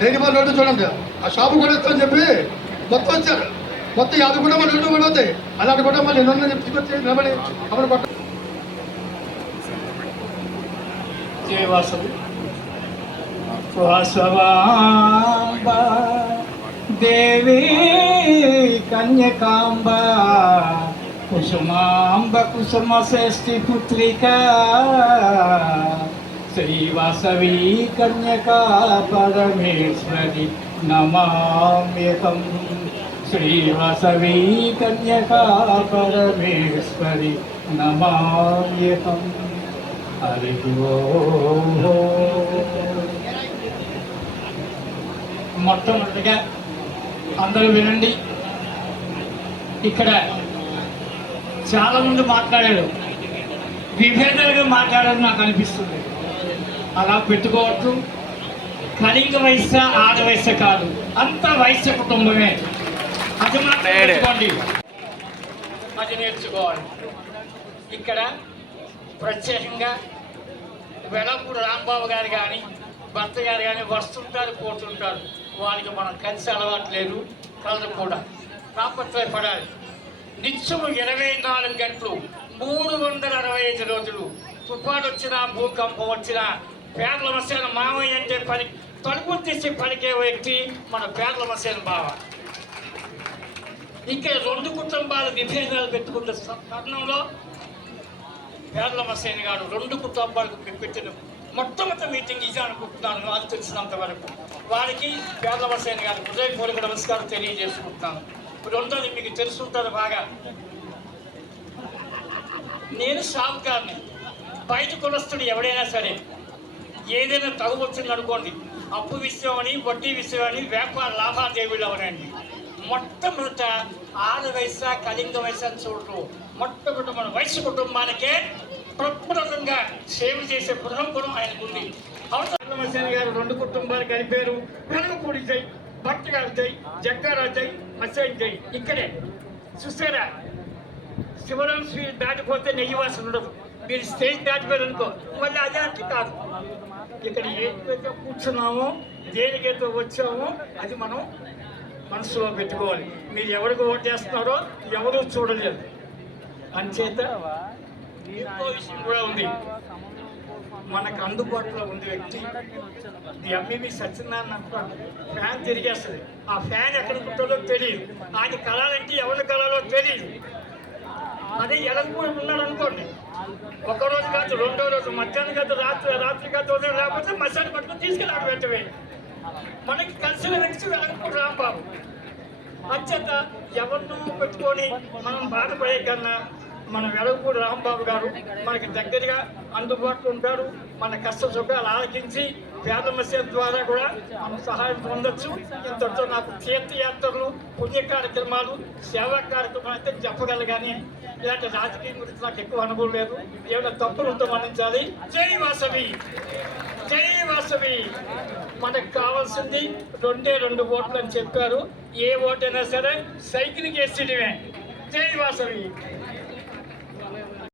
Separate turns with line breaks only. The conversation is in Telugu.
డైరీ వాళ్ళు రోడ్డు చూడండి ఆ షాపు కూడా ఇస్తామని చెప్పి మొత్తం వచ్చారు మొత్తం యాభై కుటుంబాలు రోడ్డు పడిపోతాయి అలాంటి కుటుంబాలు ఎన్నో ఉన్నాయి తీసుకొచ్చి నిలబడి అమలు పట్ట
జీవసు వాసవాంబ దేవి కన్యకాంబ కుసుమాంబ కుసుమ శ్రేష్ఠి పుత్రిక శ్రీవాసవి కన్యకా పరమేశ్వరి నమామ్యకం శ్రీవాసవి కన్యకా పరమేశ్వరి నమామ్యకం హరి మొట్టమొదటిగా అందరూ వినండి. ఇక్కడ చాలా మంది మాట్లాడారు. విభేదాలుగా మాట్లాడారు నాకు అనిపిస్తుంది. అలా పెట్టుకోవద్దు కళింగ వయస్స ఆడ వయస్స కాదు. అంత వయస్సు కుటుంబమే. అది నేర్చుకోండి అది నేర్చుకోవాలి. ఇక్కడ ప్రత్యేకంగా వెలంపూడి రాంబాబు గారు కానీ భర్త గారు కానీ వస్తుంటారు పోతుంటారు. వాళ్ళకి మనం కలిసి అలవాటు లేదు కలరు కూడా. తాపత్రయపడాలి నిత్యము ఇరవై నాలుగు గంటలు మూడు వందల అరవై ఐదు రోజులు తుఫాను వచ్చినా భూకంపం వచ్చినా పేదల మసేన మామయ్య అంటే పని తలుపు తీసి పలికే వ్యక్తి మన పేదల మసేన బావ. ఇక్కడ రెండు కుటుంబాలు విభేదాలు పెట్టుకున్న తరుణంలో పేదల మసేన్ గారు రెండు కుటుంబాలకు పెట్టిన మొట్టమొదటి మీటింగ్ ఇదే అనుకుంటున్నాను నాకు తెలిసినంత వరకు. వారికి పేదల మసేన్ గారు హృదయపూర్వక నమస్కారం తెలియజేసుకుంటున్నాను. రెండోది మీకు తెలుసుంటారు బాగా. నేను షావుకార్ని. బయట కులస్తుడు ఎవడైనా సరే ఏదైనా తగు అనుకోండి అప్పు విషయం అని వడ్డీ విషయం అని వ్యాపార లావాదేవీలు అవనండి. మొట్టమొదట ఆరు వయస కళింగ వయసు అని చూడటం మొట్టమొదటి మన వయసు కుటుంబానికే ప్రప్రదంగా సేవ చేసే పురంపురం ఆయనకు ఉంది. అవసరం గారు రెండు కుటుంబాలు కలిపారు. వెనకపూడి జై భట్ గారు జై జగ్గారావు జై మసైన్ జై. ఇక్కడే. చూసారా? శివరాం స్వీట్ దాటిపోతే నెయ్యి వాసన ఉండదు. మీరు స్టేజ్ దాటిపోయారు అనుకో మళ్ళీ అదే అంటే కాదు. ఇక్కడ ఏదైతే కూర్చున్నామో దేనికైతే వచ్చామో అది మనం మనసులో పెట్టుకోవాలి. మీరు ఎవరికి ఓటు చేస్తున్నారో ఎవరు చూడలేదు. అంచేత ఇంకో విషయం కూడా ఉంది. మనకు అందుబాటులో ఉంది వ్యక్తి. ఎంబీబీ సత్యనారాయణ ఫ్యాన్ తిరిగేస్తుంది. ఆ ఫ్యాన్ ఎక్కడ ఉంటుందో తెలియదు. ఆయన కలాలంటే ఎవరి కలాలో తెలియదు. అదే ఎలగపూడి ఉన్నాడు అనుకోండి. ఒకరు రోజు రెండో రోజు మధ్యాహ్నం కాదు రాత్రి రాత్రి గత ఉదయం లేకపోతే మధ్యాహ్నం పట్టుకుని తీసుకెళ్ళాడు వెంటనే. మనకి కలిసి వ్యక్తి వెలగపూడి రాంబాబు అత్యంత ఎవరినో పెట్టుకొని మనం బాధపడే కన్నా మన వెలగపూడి రాంబాబు గారు మనకి దగ్గరగా అందుబాటులో ఉంటారు. మన కష్ట సుఖాలు ఆలకించి పేద మసీద్ ద్వారా కూడా మనం సహాయం పొందొచ్చు. ఇంతటితో నాకు తీర్థయాత్రలు పుణ్య కార్యక్రమాలు సేవా కార్యక్రమాలు అయితే చెప్పగలను కానీ ఇలాంటి రాజకీయం గురించి నాకు ఎక్కువ అనుభవం లేదు. ఏమైనా తప్పులు ఉంటే మన్నించాలి. జై వాసవి! జై వాసవి! మనకు కావాల్సింది రెండే రెండు ఓట్లు అని చెప్పారు. ఏ ఓటైనా సరే సైకిల్ చేసేయడమే జై వాసవి!